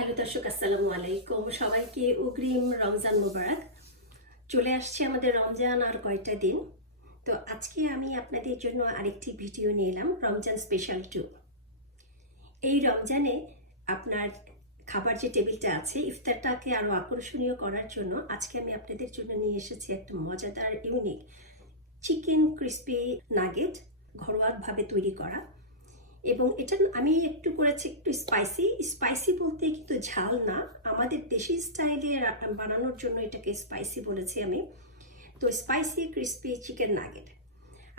Hello দর্শক, আসসালামু আলাইকুম। সবাইকে অগ্রিম রমজান মোবারক। চলে আসছে আমাদের রমজান আর কয়টা দিন। তো আজকে আমি আপনাদের জন্য আরেকটি ভিডিও নিয়ে এলাম, রমজান স্পেশাল 2। এই রমজানে আপনার খাবার যে টেবিলটা আছে, ইফতারটাকে আরও আকর্ষণীয় করার জন্য আজকে আমি আপনাদের জন্য নিয়ে এসেছি একটা মজাদার ইউনিক চিকেন ক্রিস্পি নাগেট, ঘরোয়াভাবে তৈরি করা। এবং এটা আমি একটু করেছি একটু স্পাইসি বলতে কিন্তু ঝাল না, আমাদের দেশি স্টাইলে বানানোর জন্য এটাকে স্পাইসি বলেছি আমি। তো স্পাইসি ক্রিস্পি চিকেন নাগেট,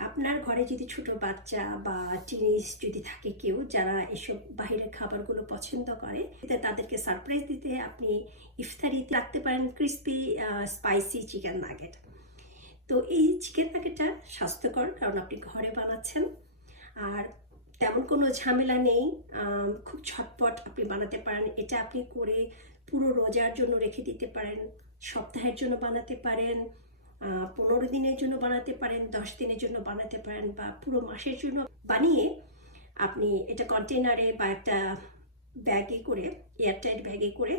আপনার ঘরে যদি ছোট বাচ্চা বা টিনেজ যদি থাকে কেউ যারা এসব বাইরের খাবারগুলো পছন্দ করে, তাদেরকে সারপ্রাইজ দিতে আপনি ইফতারিতে রাখতে পারেন ক্রিস্পি স্পাইসি চিকেন নাগেট। তো এই চিকেন নাগেটটা স্বাস্থ্যকর, কারণ আপনি ঘরে বানাচ্ছেন আর তেমন কোনো ঝামেলা নেই। খুব ঝটপট আপনি বানাতে পারেন। এটা আপনি করে পুরো রোজার জন্য রেখে দিতে পারেন, সপ্তাহের জন্য বানাতে পারেন, 15 দিনের জন্য বানাতে পারেন, 10 দিনের জন্য বানাতে পারেন, বা পুরো মাসের জন্য বানিয়ে আপনি এটা কন্টেনারে বা একটা ব্যাগে করে, এয়ারটাইট ব্যাগে করে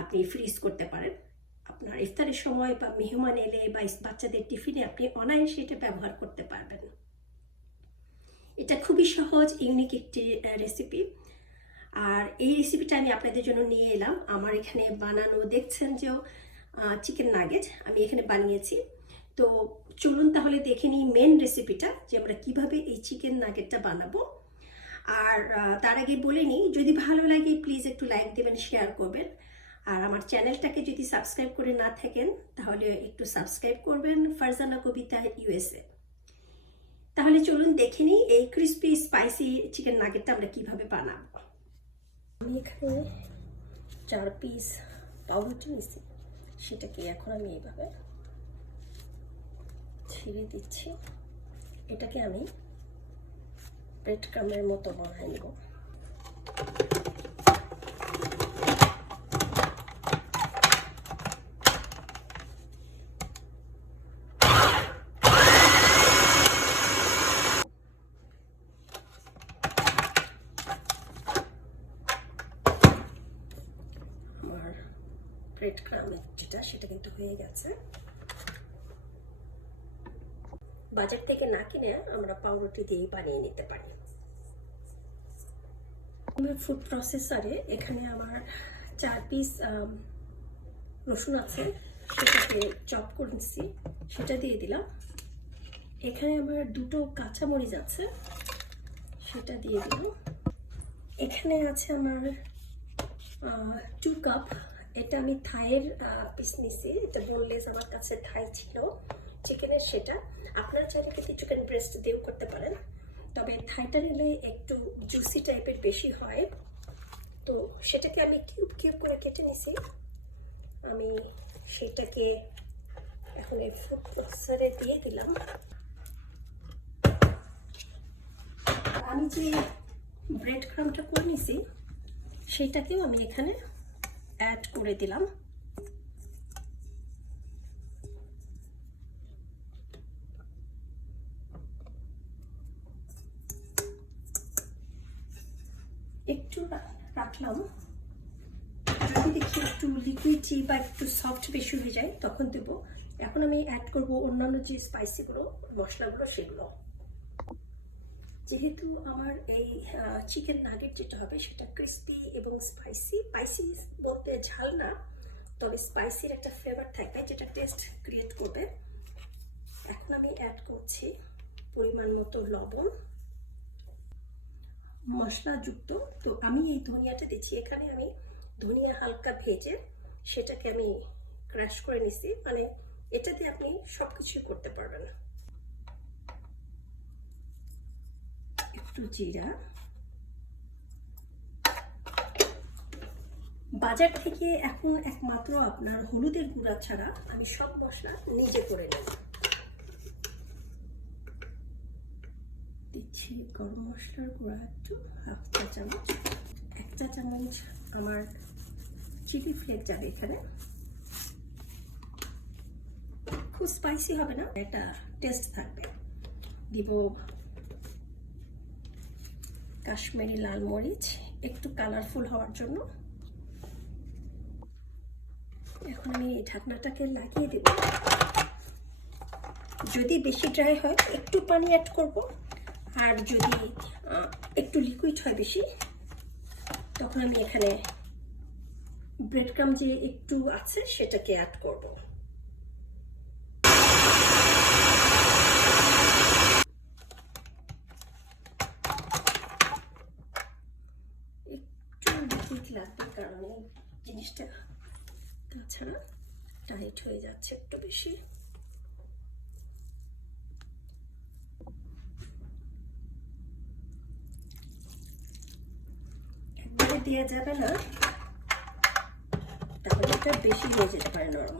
আপনি ফ্রিজ করতে পারেন। আপনার ইফতারের সময় বা মেহমান এলে বা বাচ্চাদের টিফিনে আপনি অনায়াসে এটা ব্যবহার করতে পারবেন। এটা খুবই সহজ ইউনিক একটি রেসিপি। আর এই রেসিপিটা আমি আপনাদের জন্য নিয়ে এলাম। আমার এখানে বানানো দেখছেন যে চিকেন নাগেট আমি এখানে বানিয়েছি। তো চলুন তাহলে দেখে নিই মেন রেসিপিটা, যে আমরা কীভাবে এই চিকেন নাগেটটা বানাবো। আর তার আগে বলে নিই, যদি ভালো লাগে প্লিজ একটু লাইক দেবেন, শেয়ার করবেন। আর আমার চ্যানেলটাকে যদি সাবস্ক্রাইব করে না থাকেন তাহলে একটু সাবস্ক্রাইব করবেন, ফারজানা কবিতা USA। তাহলে চলুন দেখে নিই এই ক্রিস্পি স্পাইসি চিকেন নাগেটটা আমরা কিভাবে বানাবো। আমি এখানে 4 পিস পাউরুটি নিয়েছি, সেটাকে এখন আমি এইভাবে ছেড়ে দিচ্ছি। এটাকে আমি ব্রেড ক্রাম্বের মতো বানিয়ে নেব। ব্রেড ক্রাম্ব সেটা কিন্তু হয়ে গেছে। বাজার থেকে না কিনে আমরা পাউরুটি দিয়েই বানিয়ে নিতে পারি। ফুড প্রসেসরে এখানে আমার 4 পিস রসুন আছে, সেটাকে চপ করে নিচ্ছি, সেটা দিয়ে দিলাম। এখানে আমার 2টো কাঁচামরিচ আছে, সেটা দিয়ে দিলাম। এখানে আছে আমার 2 কাপ, এটা আমি থাইয়ের পিস নিছি, এটা বোনলেস আমার কাছে থাই ছিল চিকেনের। সেটা আপনারা চাইলে কিন্তু চিকেন ব্রেস্ট দিয়েও করতে পারেন, তবে থাইটা নিলে একটু জুসি টাইপের বেশি হয়। তো সেটাকে আমি কিউব করে কেটে নিছি। আমি সেটাকে এখন এই ফুড প্রসেসরে দিয়ে দিলাম। আমি যে ব্রেড ক্রাম্বটা করে নিছি সেটাকেও আমি এখানে অ্যাড করে দিলাম। একটু রাখলাম, যদি দেখি একটু লিকুইডি বা একটু সফট বেশি হয়ে যায় তখন দেবো। এখন আমি অ্যাড করব অন্যান্য যে স্পাইসিগুলো মশলাগুলো, সেগুলো। যেহেতু আমার এই চিকেন নাগেট যেটা হবে সেটা ক্রিস্পি এবং স্পাইসি বলতে ঝাল না, তবে স্পাইসির একটা ফ্লেভার থাকবে যেটা টেস্ট ক্রিয়েট করবে। এখন আমি অ্যাড করছি পরিমাণ মতো লবণ, মশলাযুক্ত। তো আমি এই ধনিয়াটা দিচ্ছি, এখানে আমি ধনিয়া হালকা ভেজে সেটাকে আমি ক্রাশ করে নিছি, মানে এটাতে আপনি সব কিছুই করতে পারবেন। একটু জিরা। বাজার থেকে এখন একমাত্র আপনার হলুদের গুঁড়া ছাড়া আমি সব মশলা নিজে করে নেব। দিচ্ছি গরম মশলার গুঁড়া একটু, 1/2 চা চামচ। 1 চা চামচ আমার চিলি ফ্লেক্স যাবে এখানে। খুব স্পাইসি হবে না, এটা টেস্ট থাকবে। দিব কাশ্মীরি লাল মরিচ, একটু কালারফুল হওয়ার জন্য। এখন আমি এই ঢাকনাটাকে লাগিয়ে দেব। যদি বেশি ড্রাই হয় একটু পানি অ্যাড করব, আর যদি একটু লিকুইড হয় বেশি, তখন আমি এখানে ব্রেড ক্রাম্ব যে একটু আছে সেটাকে অ্যাড করব। একটু লিকুইড লাগবে, কারণ এই জিনিসটা তাছাড়া টাইট হয়ে যাচ্ছে একটু বেশি। একবারে দেওয়া যাবে না, তাহলে এটা বেশি হয়ে যেতে পারে নরম।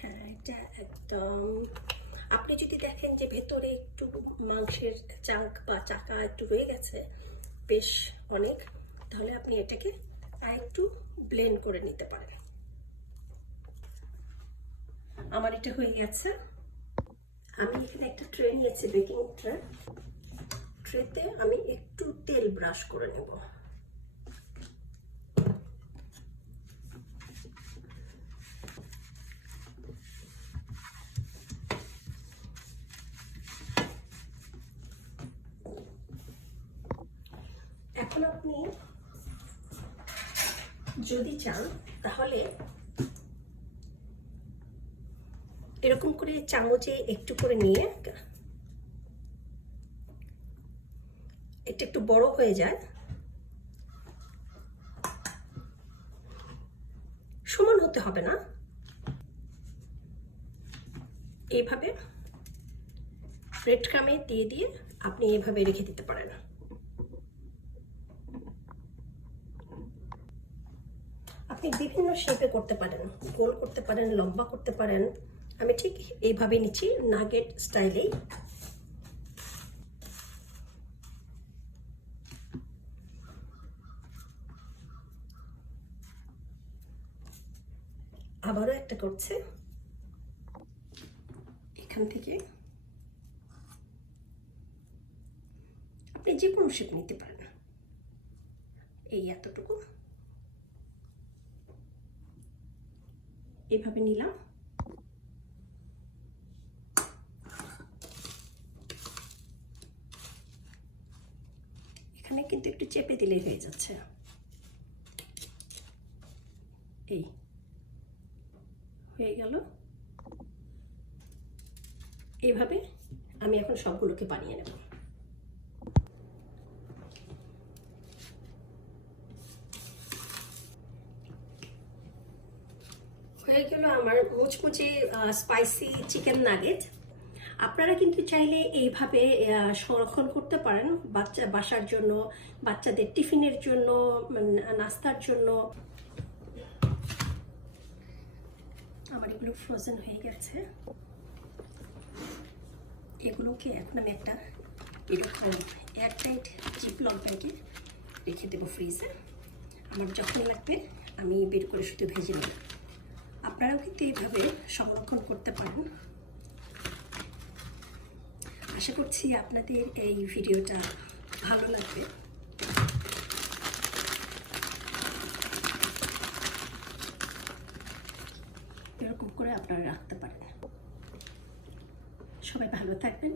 হ্যাঁ, এটা একদম, আপনি যদি দেখেন যে ভেতরে একটু মাংসের চাঙ্ক বা চাকা একটু রয়ে গেছে বেশ অনেক, তাহলে আপনি এটাকে আর একটু ব্লেন্ড করে নিতে পারেন। আমার এটা হয়ে গেছে। আমি এখানে একটা ট্রে নিয়েছি, বেকিং ট্রে। ট্রেতে আমি একটু তেল ব্রাশ করে নেব। এখন আপনি যদি চান তাহলে এরকম করে চামচে একটু করে নিয়ে, এটা একটু বড় হয়ে যায়, সমান হতে হবে না, এইভাবে ব্রেড ক্রামে দিয়ে দিয়ে আপনি এইভাবে রেখে দিতে পারেন। আপনি বিভিন্ন শেপে করতে পারেন, গোল করতে পারেন, লম্বা করতে পারেন। আমি ঠিক এইভাবে নিচ্ছি, নাগেট স্টাইলেই। আবারও একটা করছে, এখান থেকে আপনি যে কোনো শেপ নিতে পারেন। এই এতটুকু এইভাবে নিলাম। এখানে কিন্তু একটু চেপে দিলেই হয়ে যাচ্ছে। এই হয়ে গেল। এইভাবে আমি এখন সবগুলোকে বানিয়ে নেব। হয়ে গেল আমার মুচমুচে স্পাইসি চিকেন নাগেট। আপনারা কিন্তু চাইলে এইভাবে সংরক্ষণ করতে পারেন বাসার জন্য, বাচ্চাদের টিফিনের জন্য, নাস্তার জন্য। আমার এগুলো ফ্রোজেন হয়ে গেছে। এগুলোকে এখন আমি একটা এরকম এয়ারটাইট জিপলক ব্যাগে রেখে দেবো ফ্রিজে। আমার যখন লাগবে আমি বের করে শুধু ভেজে নেব। আপনারাও কিন্তু এইভাবে সংরক্ষণ করতে পারেন। আশা করছি আপনাদের এই ভিডিওটা ভালো লাগবে। এরকম করে আপনারা রাখতে পারেন। সবাই ভালো থাকবেন।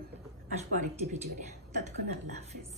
আসবো আরেকটি ভিডিও নিয়ে। ততক্ষণ আল্লাহ হাফেজ।